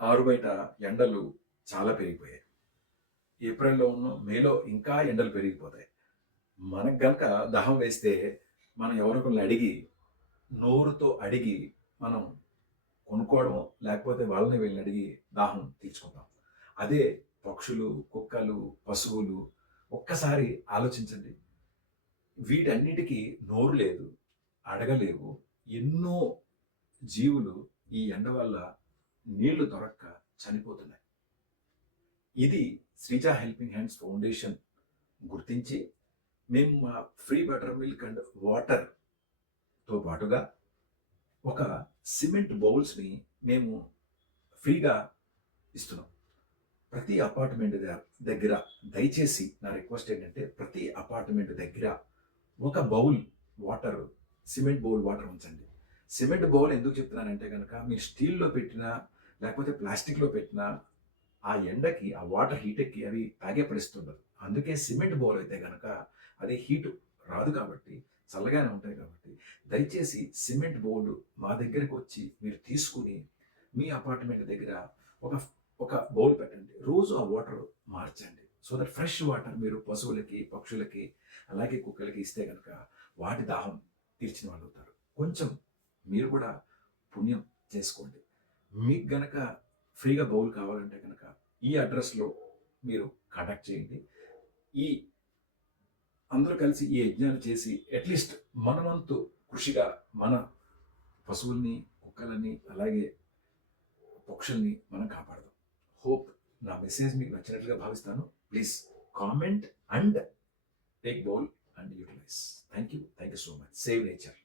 ఆరుబయట ఎండలు చాలా పెరిగిపోయాయి. ఏప్రిల్‌లో మేలో ఇంకా ఎండలు పెరిగిపోతాయి. మనకు గనక దాహం వేస్తే మనం ఎవరో ఒకళ్ళని అడిగి, నోరుతో అడిగి మనం కొనుక్కోవడమో, లేకపోతే వాళ్ళని వీళ్ళని అడిగి దాహం తీర్చుకుంటాం. అదే పక్షులు, కుక్కలు, పశువులు ఒక్కసారి ఆలోచించండి. వీటన్నిటికి నోరు లేదు, అడగలేవు. ఎన్నో జీవులు ఈ ఎండ వల్ల నీళ్లు దొరక్క చనిపోతున్నాయి. ఇది శ్రీజ హెల్పింగ్ హ్యాండ్స్ ఫౌండేషన్ గుర్తించి మేము మా ఫ్రీ బటర్ మిల్క్ అండ్ వాటర్‌తో పాటుగా ఒక సిమెంట్ బౌల్స్‌ని మేము ఫ్రీగా ఇస్తున్నాం. ప్రతి అపార్ట్మెంట్ దగ్గర దయచేసి నా రిక్వెస్ట్ ఏంటంటే ప్రతి అపార్ట్మెంట్ దగ్గర ఒక bowl water, cement bowl water ఉంచండి. సిమెంట్ బౌల్ ఎందుకు చెప్తున్నానంటే గనక మీరు స్టీల్‌లో పెట్టినా, లేకపోతే ప్లాస్టిక్‌లో పెట్టినా ఆ ఎండకి, ఆ వాటర్ హీటెక్కి అవి తాగే పరిస్థితి ఉండదు. అందుకే సిమెంట్ బౌల్ అయితే గనక అది హీటు రాదు కాబట్టి, చల్లగానే ఉంటాయి కాబట్టి, దయచేసి సిమెంట్ బౌల్ మా దగ్గరికి వచ్చి మీరు తీసుకొని మీ అపార్ట్మెంట్ దగ్గర ఒక ఒక బౌల్ పెట్టండి. రోజు ఆ వాటర్ మార్చండి. సో దట్ ఫ్రెష్ వాటర్ మీరు పశువులకి, పక్షులకి, అలాగే కుక్కలకి ఇస్తే గనక వాటి దాహం తీర్చిన వాళ్ళవుతారు. కొంచెం మీరు కూడా పుణ్యం చేసుకోండి. మీకు గనక ఫ్రీగా బౌల్ కావాలంటే గనక ఈ అడ్రస్‌లో మీరు కాంటాక్ట్ చేయండి. ఈ అందరూ కలిసి ఈ యజ్ఞాలు చేసి అట్‌లీస్ట్ మన వంతు కృషిగా మన పశువుల్ని, కుక్కలని, అలాగే పక్షుల్ని మనం కాపాడదాం. హోప్ నా మెసేజ్ మీకు నచ్చినట్లుగా భావిస్తాను. Please comment and take bowl and utilise. Thank you. Thank you so much. Save nature.